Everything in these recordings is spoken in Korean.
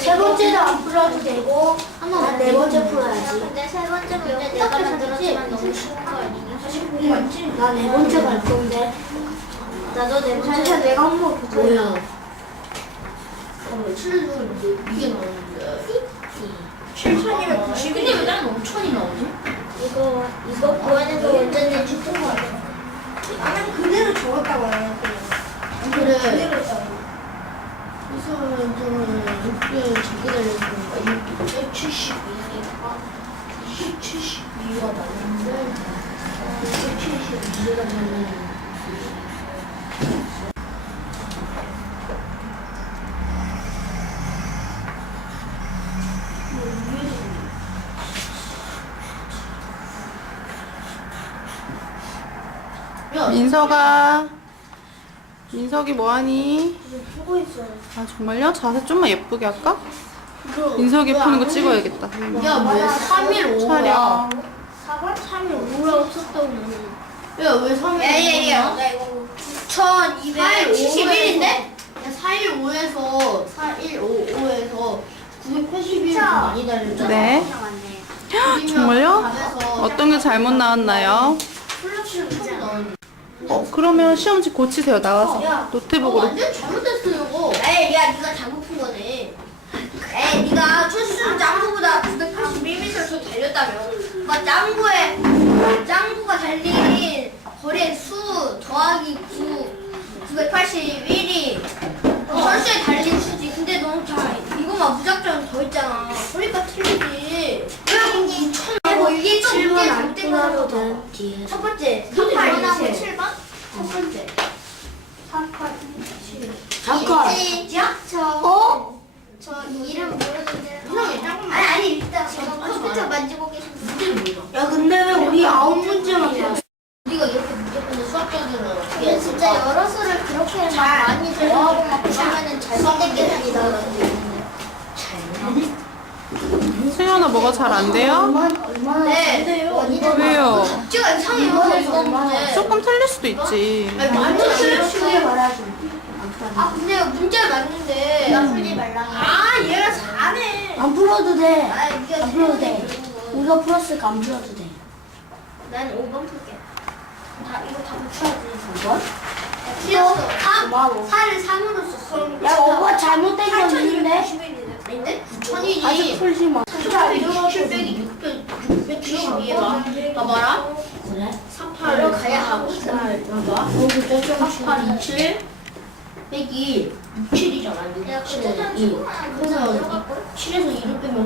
세 번째는 안 풀어도 되고 한번 네 번째 풀어야지. 근데 세 번째 문제 내가 만들었지만 너무 쉬운 거 아니냐? 나네 번째 갈 건데. 나도 네 번째 사실 내가 한 번 보자. 뭐야? 잠깐만, 7도 이게 나오는데. 7천이면 90. 근데 왜 나는 5천이 나오지? 이거 이거 구하는 거 완전히 죽은 6개 적게 달려있으니까 172개가 172가 맞는데. 172개가 되는 민서가. 민석이 뭐하니? 쓰고 있어요. 아 정말요? 자세 좀만 예쁘게 할까? 민석이 왜 푸는 안거 해? 찍어야겠다. 야, 왜 3일 5야? 촬영. 4번 3일 5일 없었다고. 야, 왜 3일 5야? 나 이거 9,271인데? 야, 4일 5에서 4일 5, 5에서 981이 많이 달렸잖아. 네. 정말요? 어떤 게 잘못 나왔나요? 플러스는 처음 나왔는데. 어 그러면 시험지 고치세요 나와서 어, 노트북으로. 완전 잘못됐어, 이거. 에이, 야, 네가 잘못 푼 거네. 에이, 네가 초수는 짱구보다 981m 더 달렸다며. 막 짱구의 짱구가 달린 거리의 수 더하기 9, 981이 선수에 달린 수지. 근데 너무 다 이거만 무작정 더 있잖아. 그러니까 틀리지. 왜 그럼 9천? 뭐 이게 좀 이게 잘못된 거라고. 첫 번째, 38 27. 7번? 첫 번째. 38 27. 잠깐. 저, 어? 저 이름 모르는데. 아니, 아니, 일단 컴퓨터. 만지고 계신 분. 뭐야? 야, 근데 왜 우리 아홉 문제만 해? 우리가 이렇게 푸는 수학자들은 어떻게 근데 진짜 여러 수를 그렇게 막 많이 들어가고 막 그러면은 잘못됐겠습니다. 수연아 뭐가 잘 안 돼요? 네. 왜요? 박지가 이상해요, 이번 문제. 조금 틀릴 수도 있지. 아니, 완전 틀렸어. 말하지. 아, 근데 문제 맞는데. 나 풀지 말라. 아, 얘가 잘해. 안 풀어도 돼. 아, 이게 안 풀어도 돼. 우리가 풀었으니까 안 풀어도 돼. 난 5번 풀게. 다, 이거 다 붙여야지. 5번? 틀렸어. 아, 고마워. 4를 3으로 썼어. 야, 5번 잘못된 거 있는데? 8291이네. 아닌데? 9천이지. 아직 풀지 마. 967 빼기 662에 봐. 봐봐라. 그래? 48을 가야 하고 싶어. 봐봐. 48, 27 빼기 67이잖아. 야, 67은 그때는 2. 조금만 그래서 7에서 2를 빼면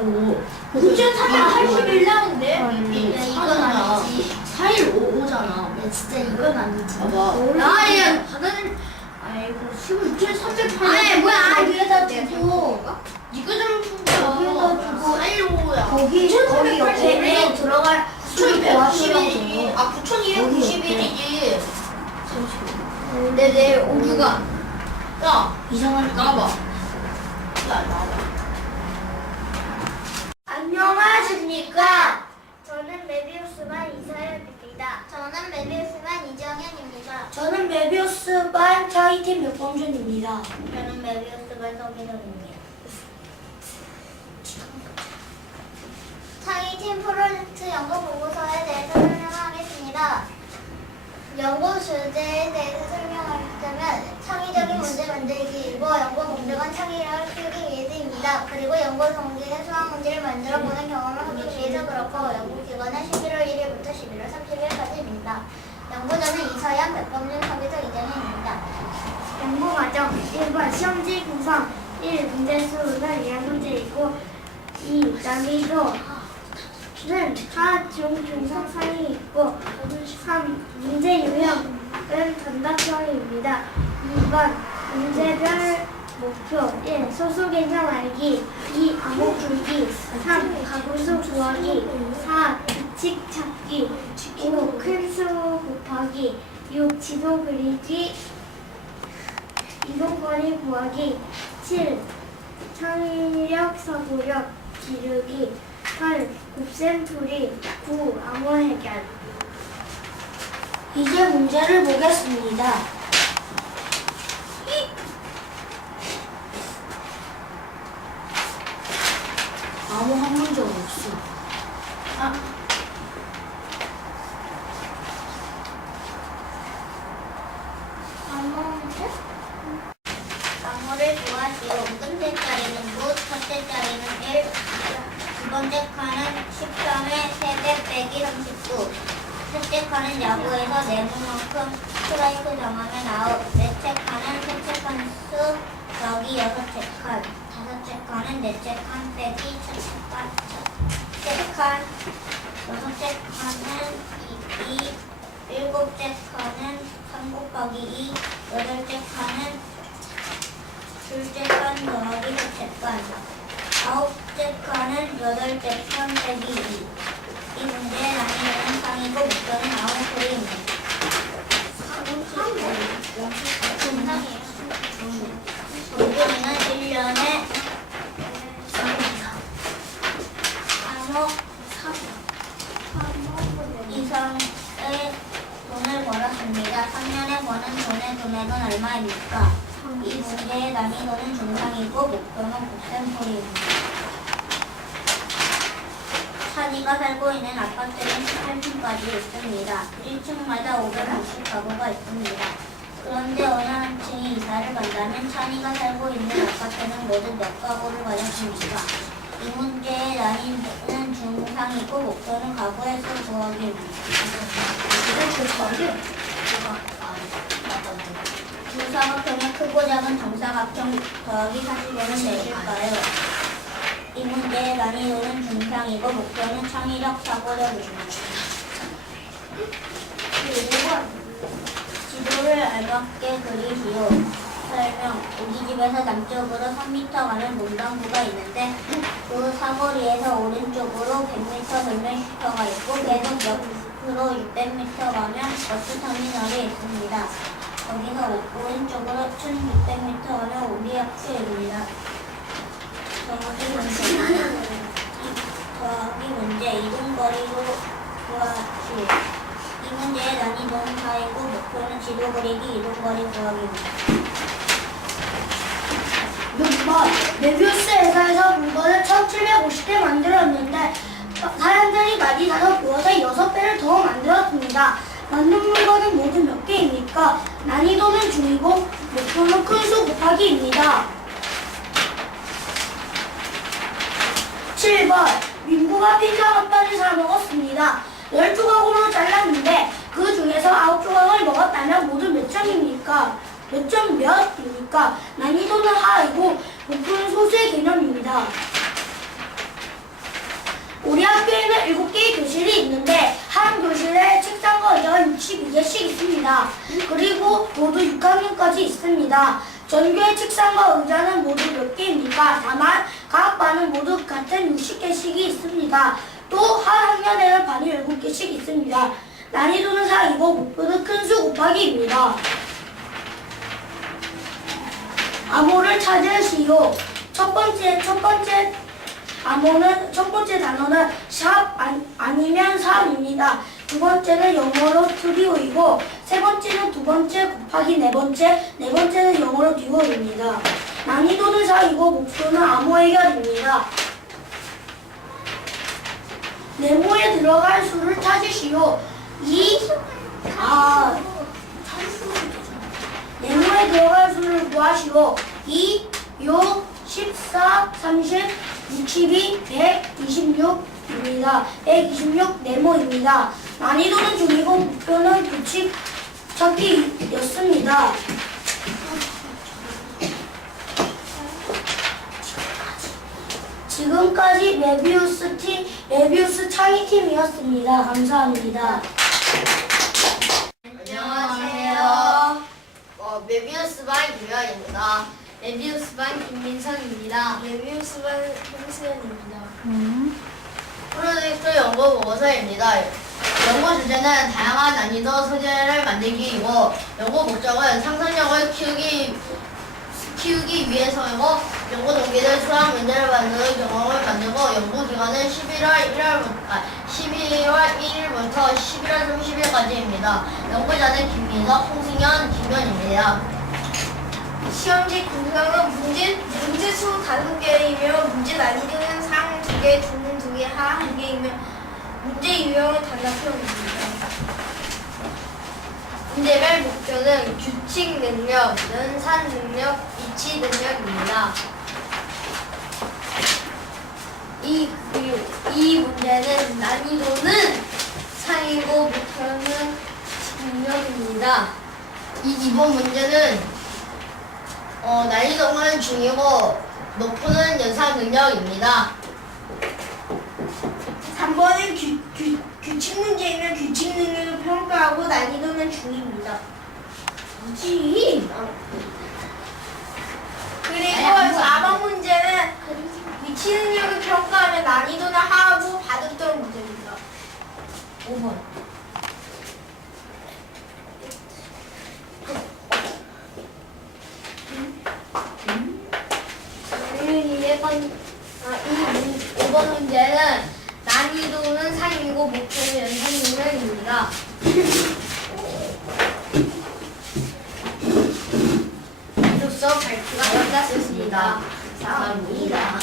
5. 문제 타면 81 나오는데? 야, 이건 아니지. 4일 5, 5잖아. 야, 진짜 이건 아니지. 봐봐. 아, 얘 받아들. 아이고, 17, 308. 아니, 뭐야. 아, 여기에다 네. 두고, 니가 잘못 푼 여기에다. 4일 5야. 거기, 거기 옆에 들어갈 수를 구하시라고. 9,291이. 아, 9,291이지. 내 내일 오규가. 야, 이상한 나와봐. 야, 나와봐. 안녕하십니까. 저는 메비우스반 이사연입니다. 저는 메비우스만 이정현입니다. 저는 메비우스 반 차이팀 몇범준입니다. 저는 메비우스만 서민호입니다. 창의팀 프로젝트 연구 보고서에 대해서 설명하겠습니다. 연구 주제에 대해서 설명하자면 창의적인 문제 만들기이고 연구 목적은 창의력을 키우기 위해서입니다. 그리고 연구 동기의 수학 문제를 만들어 보는 경험을 하기 위해서 그렇고 연구 기간은 11월 1일부터 11월 30일까지입니다. 연구자는 이서연, 백범준, 서비서 이정현입니다. 연구 과정 1번 시험지 구성 1. 문제수는 이한 문제이고 2. 난이도는 하, 중, 중상 사이에 있고 3. 문제 유형은 단답형입니다. 2번 문제별 목표 1. 소수 개념 알기 2. 암호 풀기 3. 가구수 구하기 4. 지도 그리기, 이동거리 구하기, 7. 창의력, 서구력, 기르기, 8. 곱셈풀이, 9. 암호 해결. 이제 문제를 보겠습니다. 아무 한 문제가 없어. 번째 칸은 10점에 3배 빼기 39. 첫째 칸은 야구에서 내부만큼 스트라이크 정하면 아웃. 넷째 칸은 세체칸 수, 여기 6채 칸. 다섯째 칸은 네 채칸 빼기 첫 채칸. 채칸. 여섯 채칸은 2, 일곱 채칸은 3 곱하기 2, 여덟 채칸은 둘째 칸 더하기 세 채칸. 아홉 째칸은 여덟 째칸 빼기 이. 이 문제의 난이도는 상이고 목표는 아홉 소리입니다. 문제는 1년에 3억 이상의 돈을 벌었습니다. 3년에 버는 돈의 금액은 얼마입니까? 이 문제의 난이도는 중상이고 목표는 곱셈풀이입니다. 찬이가 살고 있는 아파트는 18층까지 있습니다. 1층마다 550 가구가 있습니다. 그런데 어느 한 층에 이사를 간다면 찬이가 살고 있는 아파트는 모두 몇 가구를 가졌습니까? 이 문제의 난이도는 중상이고 목표는 가구의 수 구하기입니다. 주사각형의 크고 작은 정사각형 더하기 45는 몇일까요? 이 문제의 난이도는 중상이고 목표는 창의력 사고력입니다. 지도를 알맞게 그리시오. 설명. 우리 집에서 남쪽으로 3m 가는 문방구가 있는데 그 사거리에서 오른쪽으로 100m 돌면 슈퍼가 있고 계속 옆으로 600m 가면 버스 터미널이 있습니다. 거기서 오- 오른쪽으로 1600m 가면 우리 학교입니다. 문제. 더하기 난이도는 4이고 목표는 지도 그리기 이동거리 구하기입니다. 6번 메비우스 회사에서 물건을 1750개 만들었는데 사람들이 많이 사서 구워서 6배를 더 만들었습니다. 만든 물건은 모두 몇 개입니까? 난이도는 중이고 목표는 큰 수 곱하기입니다. 7번 민구가 피자 한 판을 사 먹었습니다. 10조각으로 잘랐는데 그 중에서 9조각을 먹었다면 모두 몇 점입니까? 몇 점 몇입니까? 난이도는 하이고 목표는 소수의 개념입니다. 우리 학교에는 7개의 교실이 있는데 한 교실에 책상과 의자가 62개씩 있습니다. 그리고 모두 6학년까지 있습니다. 전교의 책상과 의자는 모두 몇 개입니까? 다만 각 반은 모두 같은 60개씩이 있습니다. 또 한 학년에는 반이 7개씩 있습니다. 난이도는 4이고 목표는 큰 수 곱하기입니다. 암호를 찾으시오. 첫 번째, 첫 번째 암호는, 첫 번째 단어는 샵 아니, 아니면 3입니다. 두 번째는 영어로 트리오이고, 세 번째는 두 번째 곱하기 네 번째, 네 번째는 영어로 듀오입니다. 난이도는 4이고, 목표는 암호 해결입니다. 네모에 들어갈 수를 찾으시오. 2, 아, 네모에 들어갈 수를 구하시오. 2, 6, 14, 30, 62, 126 입니다. 126 네모입니다. 난이도는 중이고 목표는 규칙 찾기였습니다. 지금까지 메비우스 팀, 메비우스 창의팀이었습니다. 감사합니다. 안녕하세요. 어, 메비우스 반 김여입니다. 메비우스 반 김민성입니다. 메비우스 반 홍수연입니다. 음. 프로젝트 연구 보고서입니다. 연구 주제는 다양한 난이도 소재를 만들기이고 연구 목적은 상상력을 키우기 키우기 위해서이고 연구 동기들 수학 문제를 만드는 경험을 만들고 연구 기간은 11월 1일부터 아, 11월 1일부터 11월 30일까지입니다. 연구자는 김민석, 홍승현, 김현입니다. 시험지 분명은 문제, 문제 수 다섯 개이며 문제 난이도는 상 두 개, 중두 개, 하한 개이며 문제 유형은 단답형입니다. 문제별 목표는 규칙 능력, 연산 능력, 이치 능력입니다. 이, 이, 이 문제는 난이도는 상이고 목표는 능력입니다. 이 이번 문제는 어, 난이도는 중이고 높은 연상 능력입니다. 3번은 규, 규, 규칙 문제이면 규칙 능력을 평가하고 난이도는 중입니다. 뭐지? 그리고. 4번 문제는 위치 능력을 평가하면 난이도는 하고 받았던 문제입니다. 5번. 이 1번, 아, 이 문- 5번 문제는 난이도는 상이고 목표는 연산능력입니다. 이로써 발표가 끝났습니다. 감사합니다.